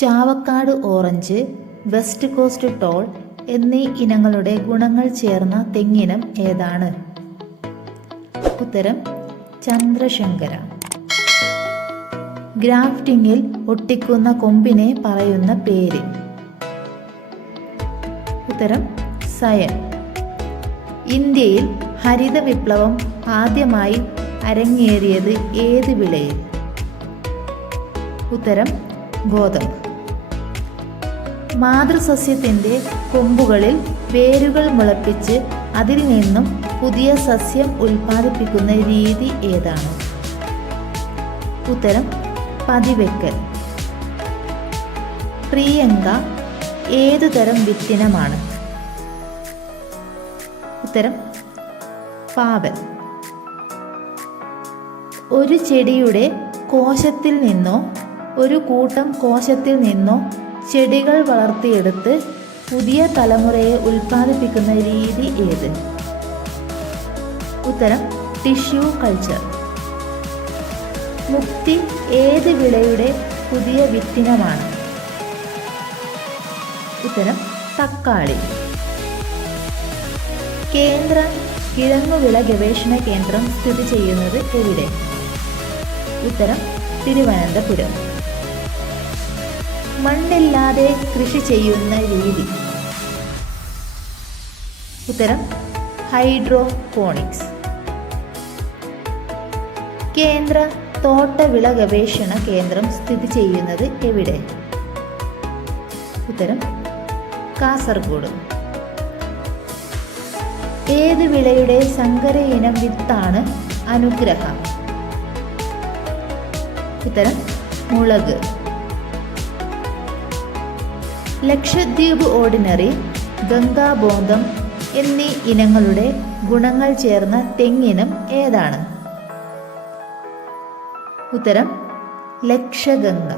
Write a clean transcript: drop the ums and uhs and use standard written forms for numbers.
Chavakkad orange, west coast tall എന്നീ ഇനങ്ങളുടെ ഗുണങ്ങൾ ചേർന്ന തെങ്ങിനം ഏതാണ്? ഉത്തരം ചന്ദ്രശങ്കര. ഗ്രാഫ്റ്റിംഗിൽ ഒട്ടിക്കുന്ന കൊമ്പിനെ പറയുന്ന പേര്? ഉത്തരം സയൻ. ഇന്ത്യയിൽ ഹരിത വിപ്ലവം ആദ്യമായി അരങ്ങേറിയത് ഏത് വിളയിൽ? ഉത്തരം ഗോതമ്പ്. മാതൃസസ്യത്തിൻ്റെ കൊമ്പുകളിൽ വേരുകൾ മുളപ്പിച്ച് അതിൽ നിന്നും പുതിയ സസ്യം ഉൽപ്പാദിപ്പിക്കുന്ന രീതി ഏതാണ്? ഉത്തരം പതിവെക്കൽ. പ്രിയങ്ക ഏതുതരം വിത്തിനമാണ്? ഉത്തരം പാവൽ. ഒരു ചെടിയുടെ കോശത്തിൽ നിന്നോ ഒരു കൂട്ടം കോശത്തിൽ നിന്നോ ചെടികൾ വളർത്തിയെടുത്ത് പുതിയ തലമുറയെ ഉൽപ്പാദിപ്പിക്കുന്ന രീതി ഏത്? ഉത്തരം ടിഷ്യൂ കൾച്ചർ. മുക്തി ഏത് വിളയുടെ പുതിയ വിത്തിനമാണ്? ഉത്തരം തക്കാളി. കേന്ദ്ര കിഴങ്ങുവിള ഗവേഷണ കേന്ദ്രം സ്ഥിതി ചെയ്യുന്നത് എവിടെ? ഉത്തരം തിരുവനന്തപുരം. മണ്ണില്ലാതെ കൃഷി ചെയ്യുന്ന രീതി? ഉത്തരം ഹൈഡ്രോപോണിക്സ്. കേന്ദ്ര തോട്ടവിള ഗവേഷണ കേന്ദ്രം സ്ഥിതി ചെയ്യുന്നത് എവിടെ? ഉത്തരം കാസർഗോഡ്. ഏത് വിളയുടെ സങ്കര ഇനം വിത്താണ് അനുഗ്രഹ? ഉത്തരം മുളക്. ലക്ഷദ്വീപ് ഓർഡിനറി, ഗംഗാബോധം എന്നീ ഇനങ്ങളുടെ ഗുണങ്ങൾ ചേർന്ന തെങ്ങിനം ഏതാണ്? ഉത്തരം ലക്ഷഗംഗ.